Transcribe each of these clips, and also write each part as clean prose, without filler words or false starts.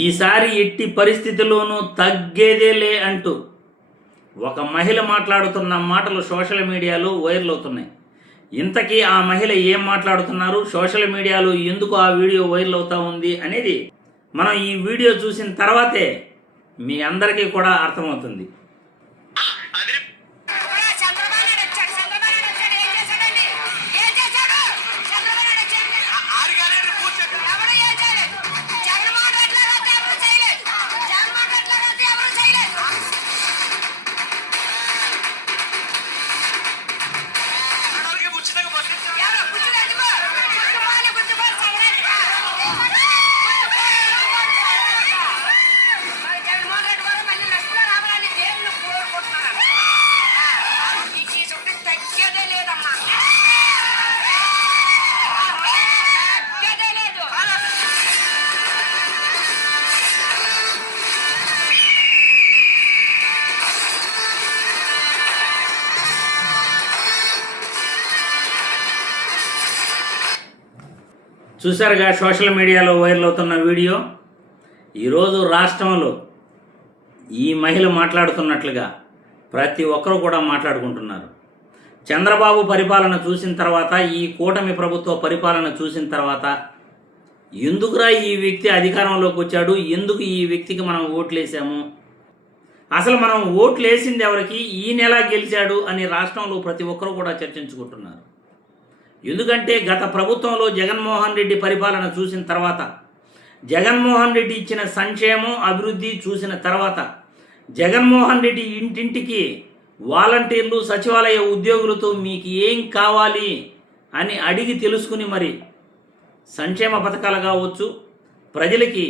ఈసారి ఎట్టి పరిస్థితుల్లోనూ తగ్గేదేలే అంటూ ఒక మహిళ మాట్లాడుతున్న మాటలు సోషల్ మీడియాలో వైరల్ అవుతున్నాయి. ఇంతకీ ఆ మహిళ ఏం మాట్లాడుతున్నారు, సోషల్ మీడియాలో ఎందుకు ఆ వీడియో వైరల్ అవుతా ఉంది అనేది మనం ఈ వీడియో చూసిన తర్వాతే మీ అందరికీ కూడా అర్థమవుతుంది. చూశారుగా సోషల్ మీడియాలో వైరల్ అవుతున్న వీడియో. ఈరోజు రాష్ట్రంలో ఈ మహిళ మాట్లాడుతున్నట్లుగా ప్రతి ఒక్కరు కూడా మాట్లాడుకుంటున్నారు. చంద్రబాబు పరిపాలన చూసిన తర్వాత, ఈ కూటమి ప్రభుత్వ పరిపాలన చూసిన తర్వాత ఎందుకురా ఈ వ్యక్తి అధికారంలోకి వచ్చాడు, ఎందుకు ఈ వ్యక్తికి మనం ఓట్లేసాము, అసలు మనం ఓట్లు వేసింది ఎవరికి, ఈయన ఎలా గెలిచాడు అని రాష్ట్రంలో ప్రతి ఒక్కరు కూడా చర్చించుకుంటున్నారు. ఎందుకంటే గత ప్రభుత్వంలో జగన్మోహన్ రెడ్డి పరిపాలన చూసిన తర్వాత, జగన్మోహన్ రెడ్డి ఇచ్చిన సంక్షేమం అభివృద్ధి చూసిన తర్వాత, జగన్మోహన్ రెడ్డి ఇంటింటికి వాలంటీర్లు సచివాలయ ఉద్యోగులతో మీకు ఏం కావాలి అని అడిగి తెలుసుకుని మరి సంక్షేమ పథకాలు కావచ్చు, ప్రజలకి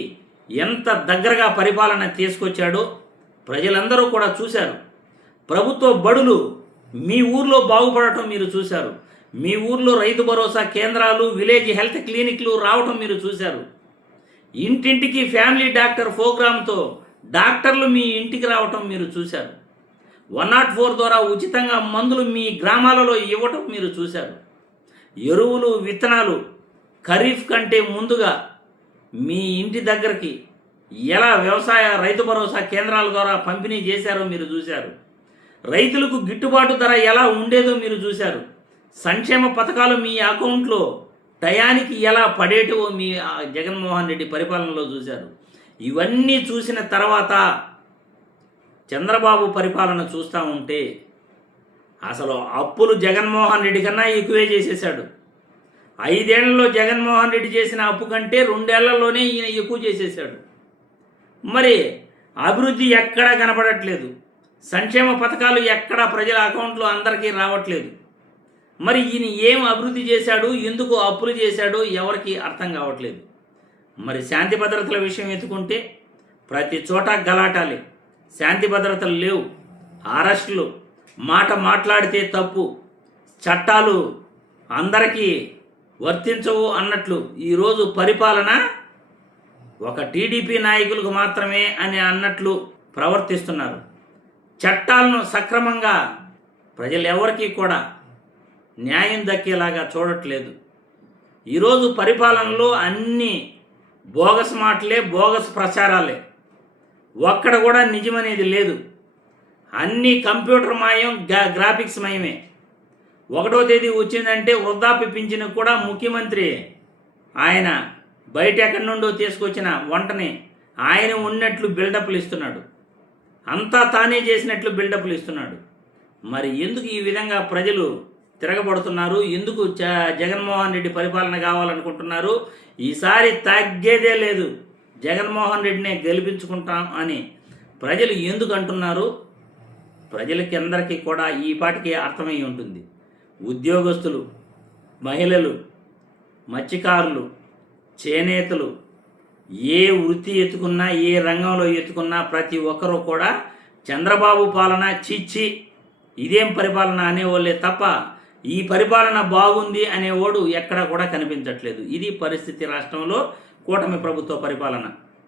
ఎంత దగ్గరగా పరిపాలన తీసుకొచ్చాడో ప్రజలందరూ కూడా చూశారు. ప్రభుత్వ బడులు మీ ఊర్లో బాగుపడటం మీరు చూశారు. మీ ఊర్లో రైతు భరోసా కేంద్రాలు, విలేజ్ హెల్త్ క్లినిక్లు రావటం మీరు చూశారు. ఇంటింటికి ఫ్యామిలీ డాక్టర్ ప్రోగ్రాంతో డాక్టర్లు మీ ఇంటికి రావటం మీరు చూశారు. 104 ద్వారా ఉచితంగా మందులు మీ గ్రామాలలో ఇవ్వటం మీరు చూశారు. ఎరువులు, విత్తనాలు ఖరీఫ్ కంటే ముందుగా మీ ఇంటి దగ్గరికి ఎలా వ్యవసాయ రైతు భరోసా కేంద్రాల ద్వారా పంపిణీ చేశారో మీరు చూశారు. రైతులకు గిట్టుబాటు ధర ఎలా ఉండేదో మీరు చూశారు. సంక్షేమ పథకాలు మీ అకౌంట్లో టయానికి ఎలా పడేటవో మీ జగన్మోహన్ రెడ్డి పరిపాలనలో చూశారు. ఇవన్నీ చూసిన తర్వాత చంద్రబాబు పరిపాలన చూస్తూ ఉంటే అసలు అప్పులు జగన్మోహన్ రెడ్డి కన్నా ఎక్కువే చేసేశాడు. 5 ఏళ్లలో జగన్మోహన్ రెడ్డి చేసిన అప్పు కంటే 2 ఏళ్లలోనే ఈయన ఎక్కువ చేసేశాడు. మరి అభివృద్ధి ఎక్కడా కనపడట్లేదు, సంక్షేమ పథకాలు ఎక్కడా ప్రజల అకౌంట్లో అందరికీ రావట్లేదు. మరి ఈయన ఏం అభివృద్ధి చేశాడు, ఎందుకు అప్పులు చేశాడో ఎవరికి అర్థం కావట్లేదు. మరి శాంతి భద్రతల విషయం ఎత్తుకుంటే ప్రతి చోట గలాటాలే, శాంతి భద్రతలు లేవు, అరెస్టులు, మాట మాట్లాడితే తప్పు, చట్టాలు అందరికీ వర్తించవు అన్నట్లు ఈరోజు పరిపాలన ఒక టీడీపీ నాయకులకు మాత్రమే అని అన్నట్లు ప్రవర్తిస్తున్నారు. చట్టాలను సక్రమంగా ప్రజలు ఎవరికీ కూడా న్యాయం దక్కేలాగా చూడట్లేదు. ఈరోజు పరిపాలనలో అన్నీ బోగస్ మాటలే, బోగస్ ప్రచారాలే, ఒక్కడ కూడా నిజమనేది లేదు. అన్నీ కంప్యూటర్ మాయం, గ్రాఫిక్స్ మయమే. 1వ తేదీ వచ్చిందంటే వృద్ధాప్య పింఛను కూడా ముఖ్యమంత్రి ఆయన బయట ఎక్కడి నుండో తీసుకొచ్చిన వంటని ఆయన ఉన్నట్లు బిల్డప్లు ఇస్తున్నాడు, అంతా తానే చేసినట్లు బిల్డప్లు ఇస్తున్నాడు. మరి ఎందుకు ఈ విధంగా ప్రజలు తిరగబడుతున్నారు, ఎందుకు జగన్మోహన్ రెడ్డి పరిపాలన కావాలనుకుంటున్నారు? ఈసారి తగ్గేదే లేదు, జగన్మోహన్ రెడ్డినే గెలిపించుకుంటాం అని ప్రజలు ఎందుకు అంటున్నారు? ప్రజలకి అందరికీ కూడా ఈ పాటికి అర్థమై ఉంటుంది. ఉద్యోగస్తులు, మహిళలు, మత్స్యకారులు, చేనేతలు, ఏ వృత్తి ఎత్తుకున్నా, ఏ రంగంలో ఎత్తుకున్నా ప్రతి ఒక్కరూ కూడా చంద్రబాబు పాలన చిచ్చి ఇదేం పరిపాలన అనేవాళ్ళే తప్ప ఈ పరిపాలన బాగుంది అనేవాడు ఎక్కడా కూడా కనిపించట్లేదు. ఇది పరిస్థితి రాష్ట్రంలో కూటమి ప్రభుత్వ పరిపాలన.